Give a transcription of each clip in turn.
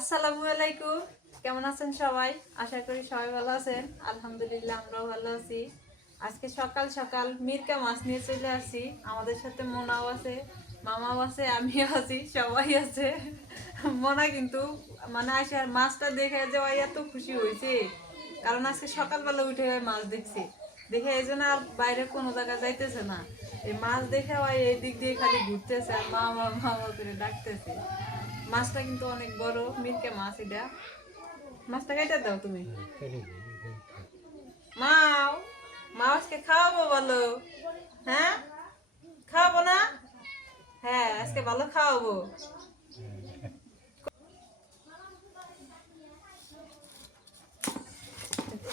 আসসালামু আলাইকুম। কেমন আছেন সবাই? আশা করি সবাই ভালো আছেন। আলহামদুলিল্লাহ, আমরাও ভালো আছি। আজকে সকাল সকাল মিরকা মাছ নিয়ে চলে আসছি। আমাদের সাথে মোনাও আছে, মামাও আছে, আমিও আছি, সবাই আছে। মোনা কিন্তু মানে আসে আর মাছটা দেখে যাওয়াই এত খুশি হয়েছে। কারণ আজকে সকালবেলা উঠে মাছ দেখছি। দেখে এই জন্য আর বাইরে কোনো জায়গায় যাইতেছে না। এই মাছ দেখে ওই এই দিক দিয়ে খালি ঘুরতেছে আর মা মা মা করে ডাকতেছে। মাছটা কিন্তু অনেক বড়, মিরকে মাছ এটা। মাছটা কেটে দাও তুমি। মাও মা আজকে খাওয়াবো বলো। হ্যাঁ? খাওয়াবো না? হ্যাঁ আজকে ভালো খাওয়াবো।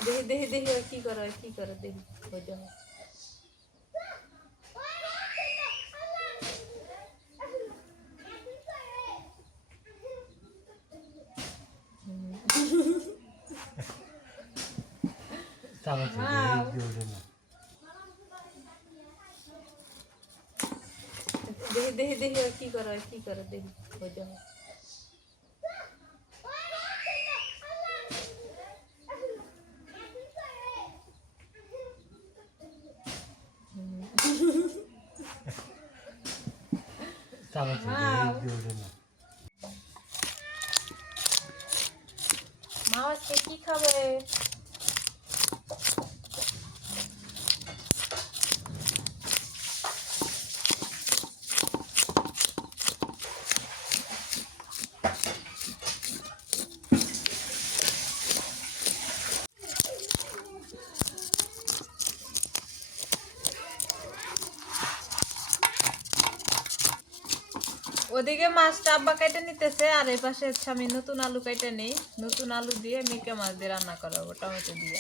দেখি দেখি দেখি কি করে কি করে, দেখি ওই দেখো দেখি দেখি দেখি ও কি করে কি করে দেখি ওই দেখো মা আজকে কি খাবে ওদিকে মাছটা আব্বা কেটে নিতেছে, আর এই পাশে আমি নতুন আলু কেটে নেই। নতুন আলু দিয়ে মেকে মাছ দিয়ে রান্না করাবো, টমেটো দিয়ে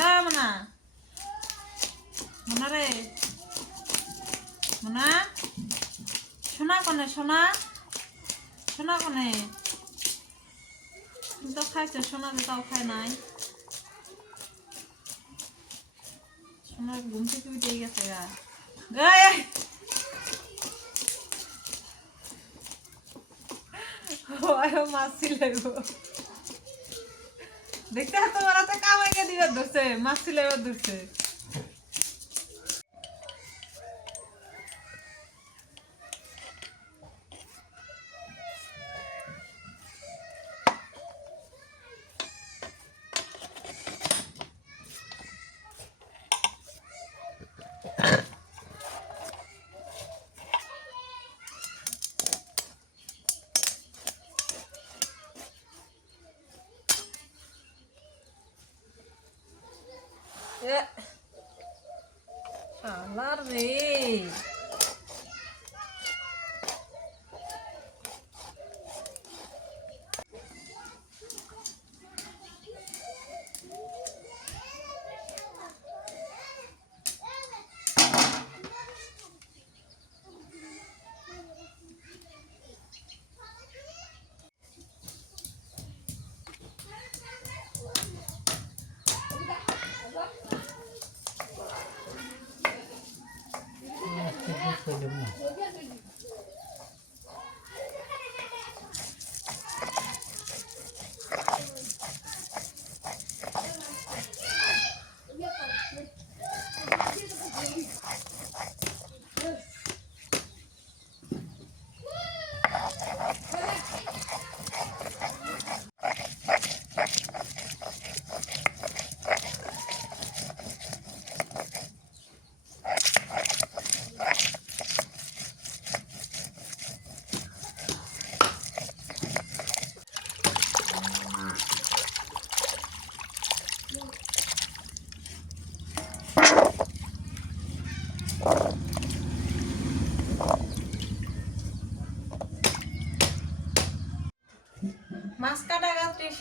এ মোনা মোনা রে মোনা সোনা? সোনা কনে? তো খাইছো, সোনা যে তাও খায় নাই। সোনা ঘুম থেকে উঠে গেছে গা। দেখতে হাত ওরা তো কামাইকে দিবার ধরছে, মাছ ছিল ধরছে।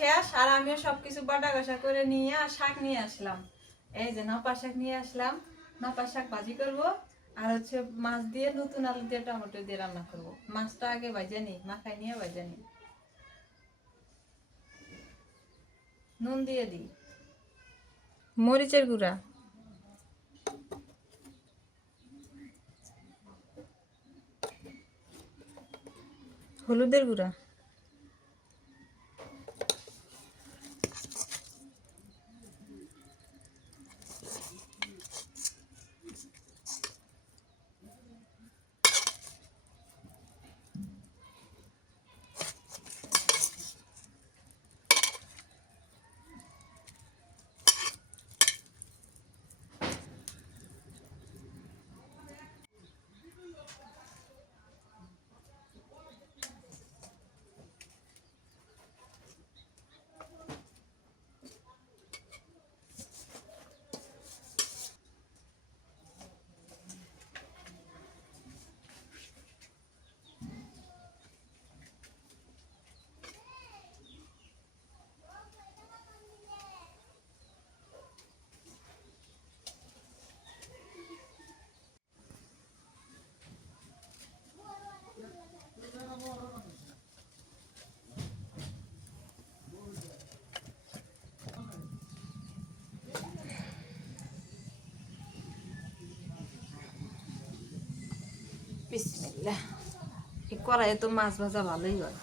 শেষ আর আমিও সবকিছু বাটা কষা করে নিয়ে আর শাক নিয়ে আসলাম। এই যে নাপা শাক নিয়ে আসলাম। নাপা শাক ভাজি করব আর হচ্ছে মাছ দিয়ে নতুন আলু দিয়ে টমেটো দিয়ে রান্না করব। মাছটা আগে ভাজা নিই মাখাই নিয়ে ভাজা নুন দিয়ে দিই। মরিচের গুঁড়া। হলুদের গুঁড়া। বিসমিল্লাহ এই কড়াইয়ে তো মাছ ভাজা ভালোই হয়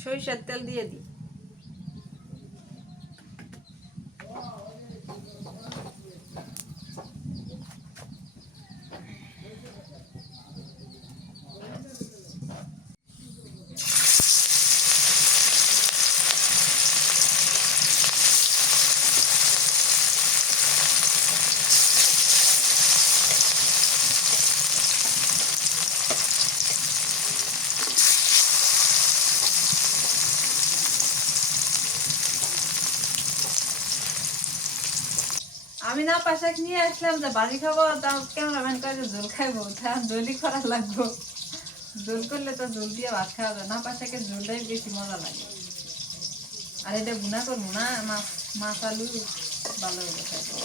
সরিষার তেল দিয়ে দিই আমি না পাশাক নিয়ে আসলাম যে বাড়ি খাব তা ক্যামেরাম্যান কাজে জল খাইবো তা জলই করা লাগবো। জল করলে তো জল দিয়ে ভাত খাওয়া যায়। না পাশাকে জলটাই বেশি মজা লাগে। আর এটা বুনা করব না, মাছ মাছ, আলু ভালো হবে খাইবো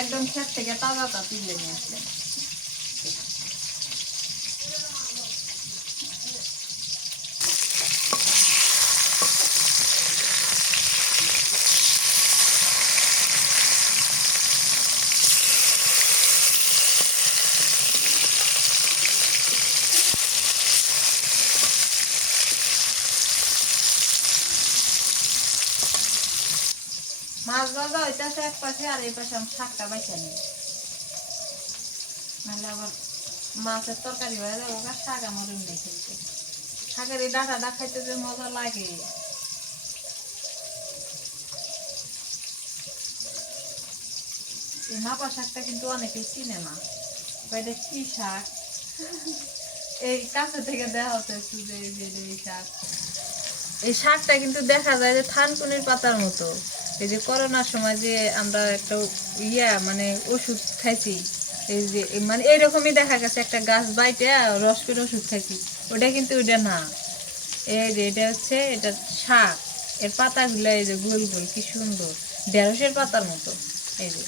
একদম খেত থেকে তাজা তা তুলে নিয়ে আসলেন মাছ এক পাশে, আর এই পাশে আমি শাকটা বাইছে নিই। নাহলে আবার মাছের তরকারি হয়ে যাব শাক আমার খেতে। শাকের এই খাইতে যে মজা লাগে। এই নাপা শাকটা কিন্তু অনেকেই চিনে না। এটা কি শাক? এই কাছে থেকে একটু এই যে এই শাক। এই শাকটা কিন্তু দেখা যায় যে থানকুনির পাতার মতো। এই যে করোনার সময় যে আমরা একটা ইয়া মানে ওষুধ খাইছি, এই যে মানে এইরকমই দেখা গেছে, একটা গাছ বাইটে রস করে ওষুধ খাইছি। ওটা কিন্তু ওটা না। এই যে, এটা হচ্ছে, এটা শাক। এর পাতাগুলো এই যে গোল গোল, কি সুন্দর। ঢেঁড়সের পাতার মতো। এই যে।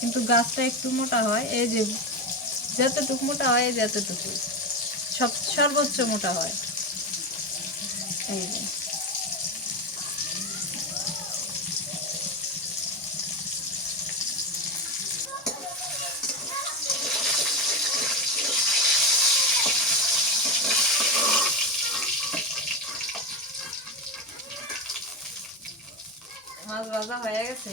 কিন্তু গাছটা একটু মোটা হয়, এই যে, যতটুকু মোটা হয়, এই যে এতটুকু সব সর্বোচ্চ মোটা হয়। এই যে মাছ ভাজা হয়ে গেছে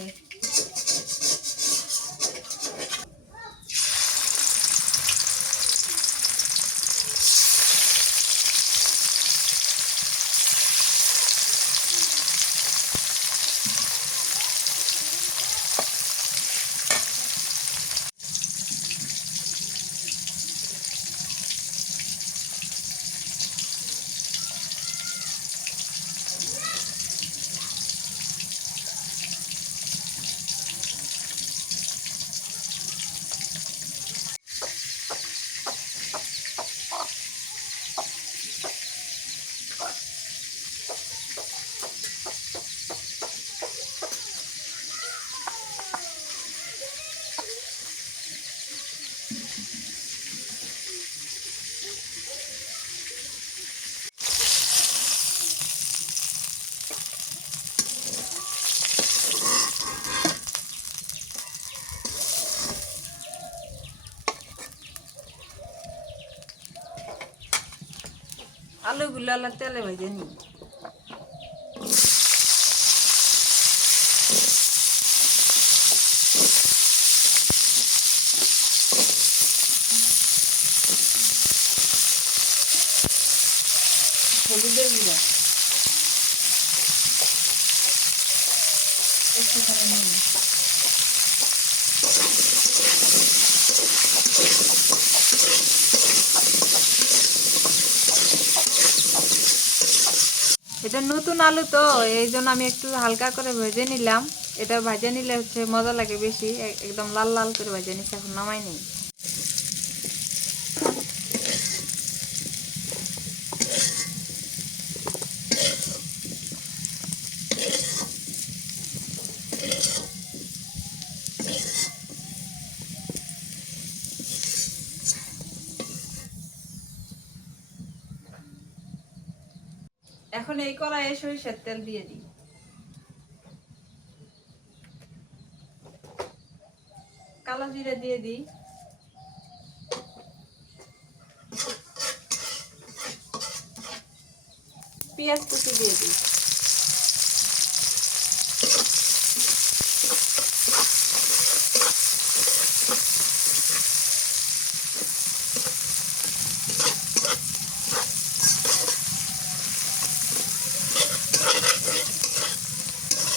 আলুগুলো আলাদা তেলে ভেজে নিই হলুদের গুঁড়া একটুখানি নুন এটা নতুন আলু তো এই জন্য আমি একটু হালকা করে ভেজে নিলাম। এটা ভাজে নিলে হচ্ছে মজা লাগে বেশি একদম লাল লাল করে ভাজে নিচ্ছি এখন নামাই নেই এখন এই কড়াইয়ে সরিষার তেল দিয়ে দিই। কালো জিরে দিয়ে দিই। পেঁয়াজ কুচি দিয়ে দিই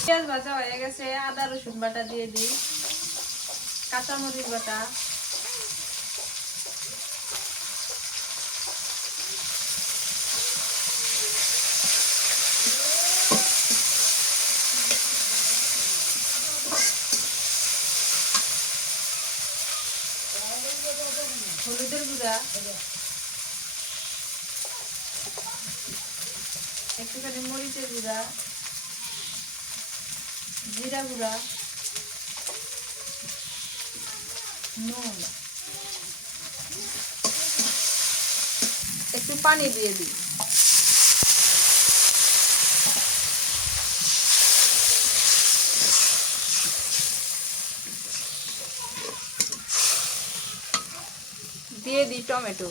পেঁয়াজ ভাজা হয়ে গেছে, আদা, রসুন বাটা দিয়ে দিই। কাঁচামরিচ বাটা। হলুদের গুঁড়া। একটুখানি মরিচের গুঁড়া। জিরা গুঁড়া নুন। একটু পানি দিয়ে দিই। দিয়ে দিই টমেটো।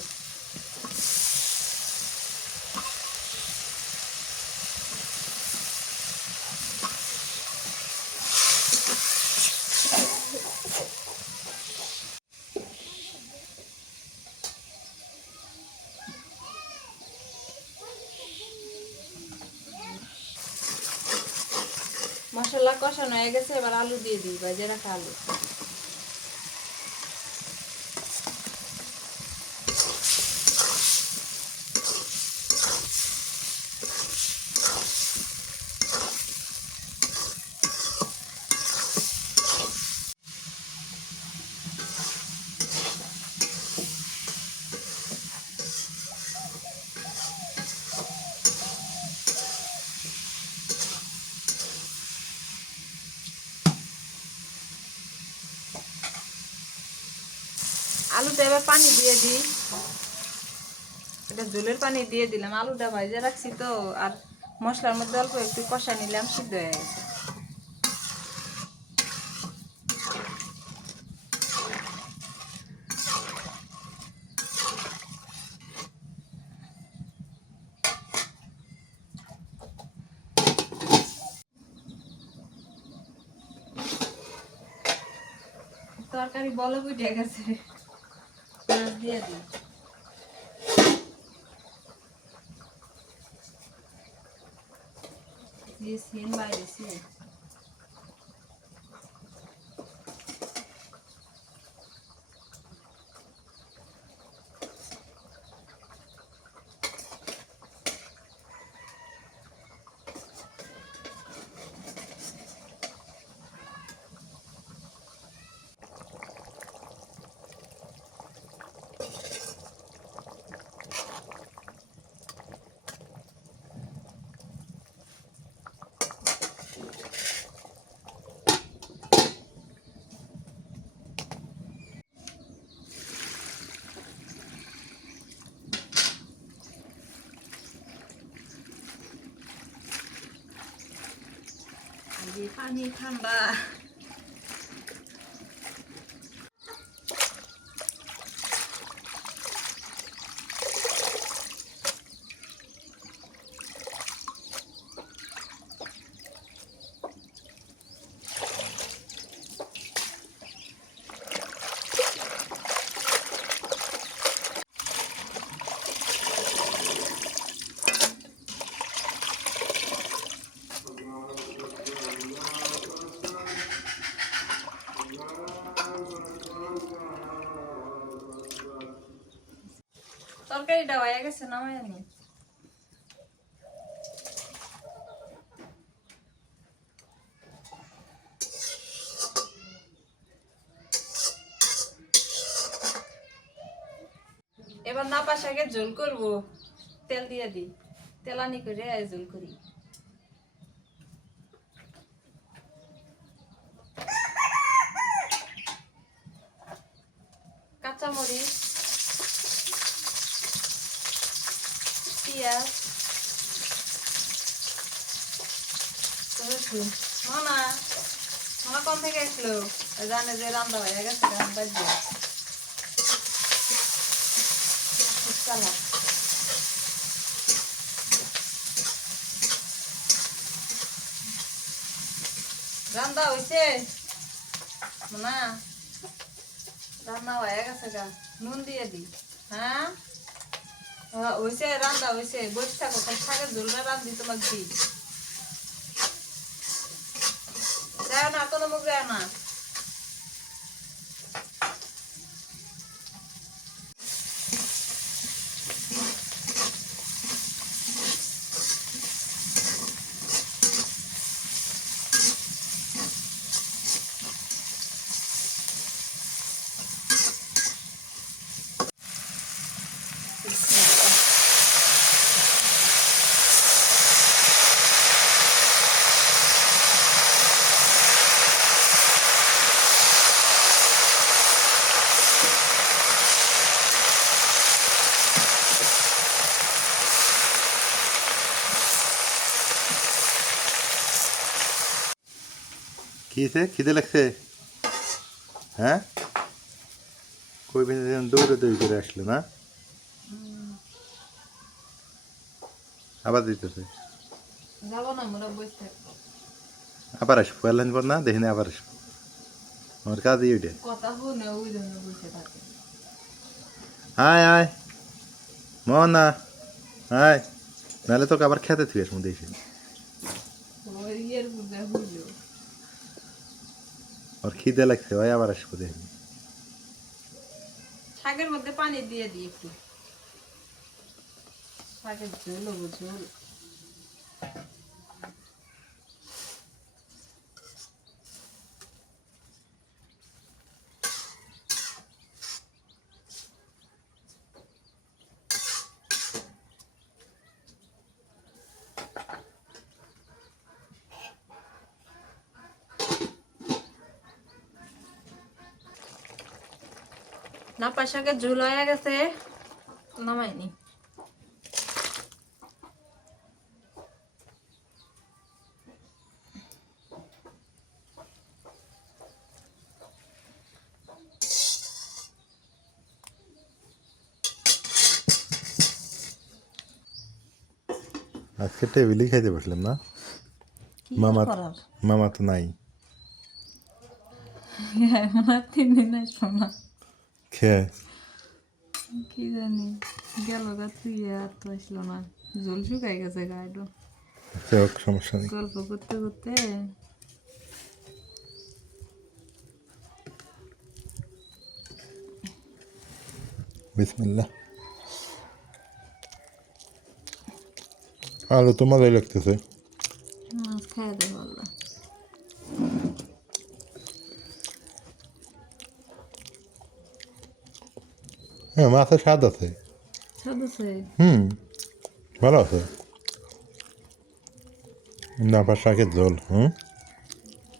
মশলা কষানো হয়ে গেছে এবার আলু দিয়ে দিই ভেজে রাখা আলু আলুটা এবার পানি দিয়ে দিই জলের পানি দিয়ে দিলাম, আলুটা ভাজে রাখছি তো, আর মশলার মধ্যে অল্প একটু কষা নিলাম, সিদ্ধ হয়ে গেছে। তরকারি বলে উঠে গেছে। দিয়ে দিই। 10, 100 by 100. 看一看吧。তরকারিটা হয়ে গেছে নামাই আমি এবার না পাশাকে ঝোল করব। তেল দিয়ে দিই। তেলানি করে ঝোল করি কাঁচামরিচ পেঁয়াজ রসুন মানা মানা কোন থেকে আসলো জানে যে রান্না হয়ে গেছে রান্না দিয়ে সালাদ রান্না হয়েছে না রান্না হয়ে গেছে গা নুন দিয়ে দি হ্যাঁ হ্যাঁ, হয়েছে রান্না হয়েছে বসে থাকো খালি শাকের ঝোলটা রান্ধি তোমার দি যায় না কোনো মুখ যায় না। কি হয়েছে খিদে লাগছে? হ্যাঁ? কই বেঁধে দৌড়ে দৌড়ি করে আসলো না? আবার দিতেছে। আবার আসব এলাইন পর না দেখে আবার আসব। আমার কাজই ওইটা। আয় আয়। মনা আয়। নাহলে তোকে আবার খেতে থুয়ে আসব দেখি। ওর খিদে লাগছে ভাই আবার আসব দেখি শাকের মধ্যে পানি দিয়ে দিই একটু শাকের ঝোল হব ঝোল না পাশাকে ঝোল হয়ে গেছে নামাইনি। আজকে টেবিলই খাইতে বসলাম না? মামা মামা তো নাই। আমার তিন দিন আসব না। খেয়ে কি জানি গেল গা তুই আর তো আসলো না। জল শুকাই গেছে হোক সমস্যা নেই। গল্প করতে করতে। বিসমিল্লাহ। আলু তো মজাই লাগতেছে মাছ খাই দে বলল হ্যাঁ মাছের স্বাদ আছে সাদছে হুম ভালো আছে নাপা শাকের ঝোল হুম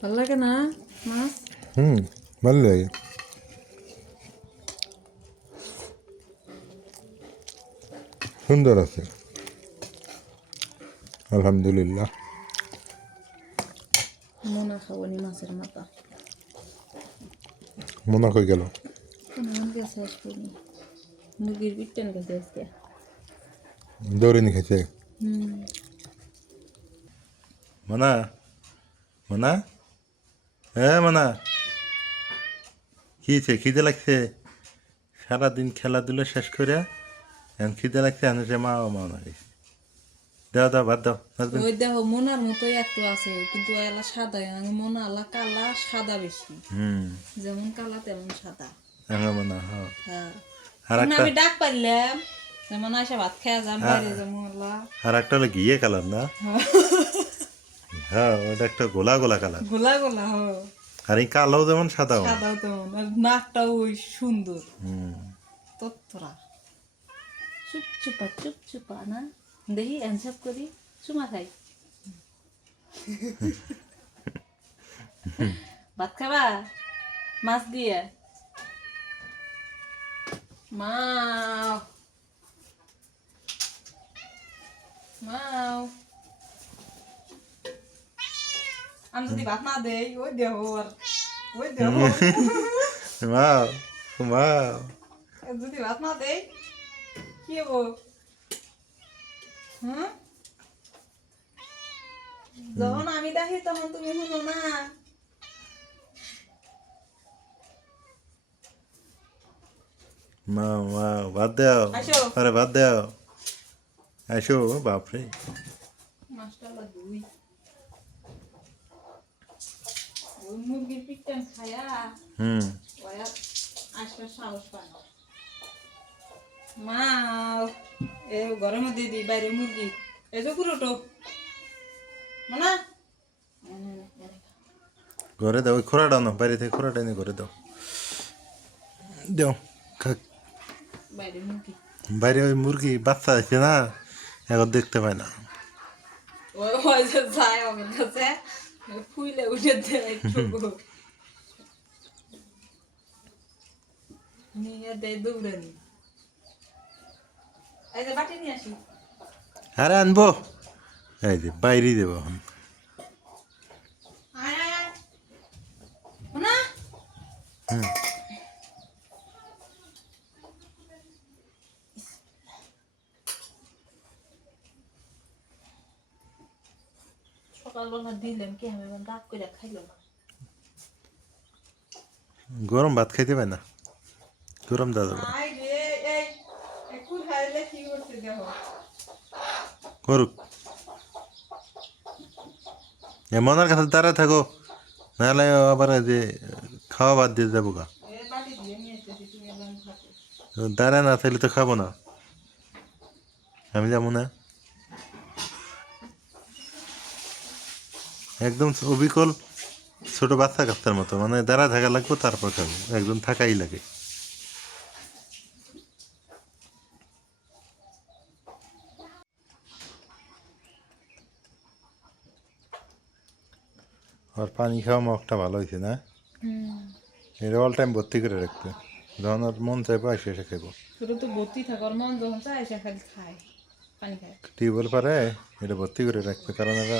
ভালো লাগে না মাছ হুম ভালো লাগে সুন্দর আছে আলহামদুলিল্লাহ মনে খাব নি মাছের মাথা মনে কই গেল মন গেছে আজকে মুরগির বিট্টেন গেছে আজকে। দৌড়ে নি মানা? মানা? হ্যাঁ মানা। খিছে খিদে লাগছে? সারাদিন খেলাধুলা শেষ করে এখন খিদে লাগছে এখন সে মা মা না দাও দাও ভাত দাও ওই দেখো মোনার মতোই একটু আছে কিন্তু এলা সাদা মোনা আলা কালা সাদা বেশি। হুম। যেমন কালা তেমন সাদা। এখন মানা হ্যাঁ। হ্যাঁ। আমি ডাক পারলাম যেমন আসে ভাত খেয়ে বাইরে যেমন আর একটা হলো ঘিয়ে কালার না হ্যাঁ ওটা একটা গোলা গোলা কালার গোলা গোলা হ আর এই কালো যেমন সাদা সাদা তেমন আর নাকটাও ওই সুন্দর হুম তত্তরা চুপ চুপা চুপ চুপা না দেখি অ্যান্সার করি চুমা খাই ভাত খাবা মাছ দিয়ে মাও মাও আমি যদি ভাত না দেই ওই দেহ আর ওই দেহ মাও মাও যদি ভাত না দেই কি হব হুম যখন আমি দেখি তখন তুমি শুনো না মাও মাও বাদ দাও। আরে বাদ দাও। আসো বাপরে। হুম। মাও এ ঘরের মধ্যে দিই বাইরে মুরগি। এই যে পুরোটো না ঘরে দাও ওই খোরাটা নাও বাইরে থেকে খোরাটা এনে ঘরে দাও। দাও খাক। বাইরে ওই মুরগি বাচ্চা আছে না এখন দেখতে পায় না। আরে আনব। এই যে বাইরে দেবো এখন। হুম। সকালবেলা দিলাম কি আমি রাগ করে খাইলো না। গরম ভাত খাইতে পায় না। গরম দেখো। করুক। এ মনের কাছে দাঁড়ায় থাকো নাহলে আবার যে খাওয়া বাদ দিয়ে যাব গা। এ বাটি দিয়ে নিয়ে এসেছি তুমি এবার থাকো দাঁড়ায় না থাকলে তো খাব না। আমি যাব না। একদম অবিকল ছোট বাচ্চা কাচ্চার মতো। মানে দাঁড়া থাকা লাগবে তারপর খাব। একদম থাকাই লাগে। আর পানি খাওয়া মগটা ভালো হয়েছে না? এটা অল টাইম ভর্তি করে রাখতে। যখন আর মন চাইব এসে এসে খাইবো। শুধু তো ভর্তি থাকার মন যখন চায় সে খালি খায় পানি খায়। টিউবওয়েল পারে এটা ভর্তি করে রাখবে কারণ এরা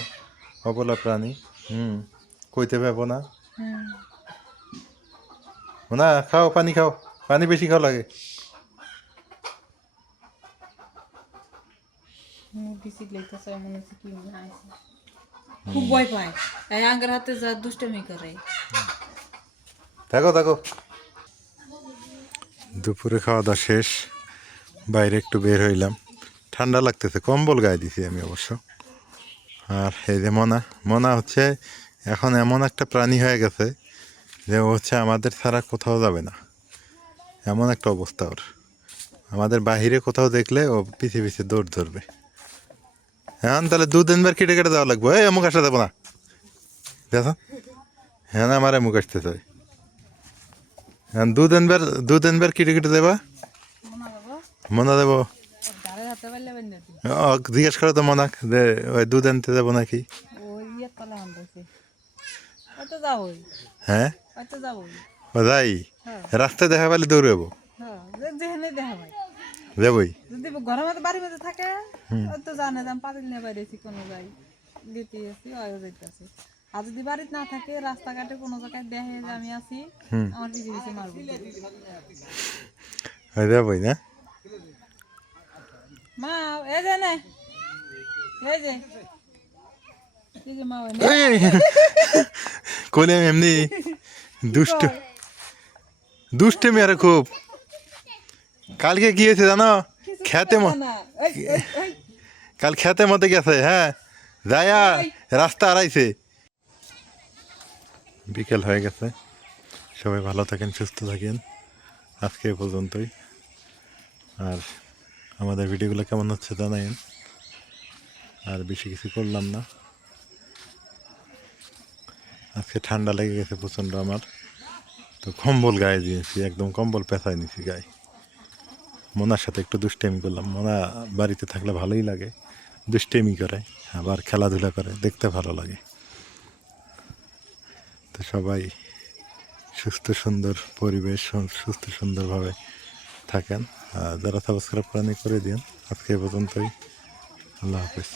অবলা প্রাণী। হুম কইতে পাবো না। না খাও পানি খাও পানি বেশি খাও লাগে। খুব ভয় পায়। আঙ্গের হাতে যা দুষ্টমি করে। থাকো থাকো। দুপুরে খাওয়া দাওয়া শেষ বাইরে একটু বের হইলাম। ঠান্ডা লাগতেছে কম্বল গায়ে দিছি আমি অবশ্য। আর এই যে মনা মনা হচ্ছে এখন এমন একটা প্রাণী হয়ে গেছে যে ও হচ্ছে আমাদের ছাড়া কোথাও যাবে না। এমন একটা অবস্থা ওর। আমাদের বাহিরে কোথাও দেখলে ও পিছে পিছে দৌড় ধরবে। এখন তাহলে দু দিনবার কেটে কেটে যাওয়া লাগবে। এই মুখ আসা দেবো না। দেখো। হ্যাঁ না আমার মুখ আসতে চাই। হ্যাঁ দু দিনবার দু দিনবার কেটে কেটে দেবা। মনে মনে দেবো। জিজ্ঞেস করো তো মনাক যে ওই দুধ আনতে যাব নাকি? ইয়ে হ্যাঁ? যাই। হ্যাঁ। রাস্তায় দেখা পেলে দৌড়াবো। হ্যাঁ যাবই। যদি ঘরের মধ্যে বাড়ির মধ্যে থাকে হয়তো জানে যে আমি পাতিল নিয়ে বাইরেছি কোনো যাই। দিতে যাইতেছি। আর যদি বাড়িতে না থাকে রাস্তাঘাটে কোনো জায়গায় দেখে যে আমি আছি আমার পিছিয়ে পিছিয়ে মারবো। যাবই না? মা এই যে নে। এই যে। এই যে মা ওই নে। এই! কইলাম এমনি দুষ্ট। দুষ্টে মেয়েরা খুব। কালকে কি হয়েছে জানো? খেতে। কাল খেতে মতে গেছে হ্যাঁ। যায়া রাস্তা হারাইছে বিকেল হয়ে গেছে। সবাই ভালো থাকেন সুস্থ থাকেন। আজকে পর্যন্তই। আর আমাদের ভিডিওগুলো কেমন হচ্ছে জানাইন আর বেশি কিছু করলাম না। আজকে ঠান্ডা লেগে গেছে প্রচণ্ড আমার। তো কম্বল গায়ে দিয়েছি, একদম কম্বল পেঁচাই নিয়েছি গায়ে। মোনার সাথে একটু দুষ্টেমি করলাম। মোনা বাড়িতে থাকলে ভালোই লাগে, দুষ্টেমি করে, আবার খেলাধুলা করে, দেখতে ভালো লাগে। তো সবাই সুস্থ সুন্দর পরিবেশ, সুস্থ সুন্দরভাবে থাকেন। যারা সাবস্ক্রাইব করেনি করে দিন আজকে এ পর্যন্তই। আল্লাহ হাফিজ।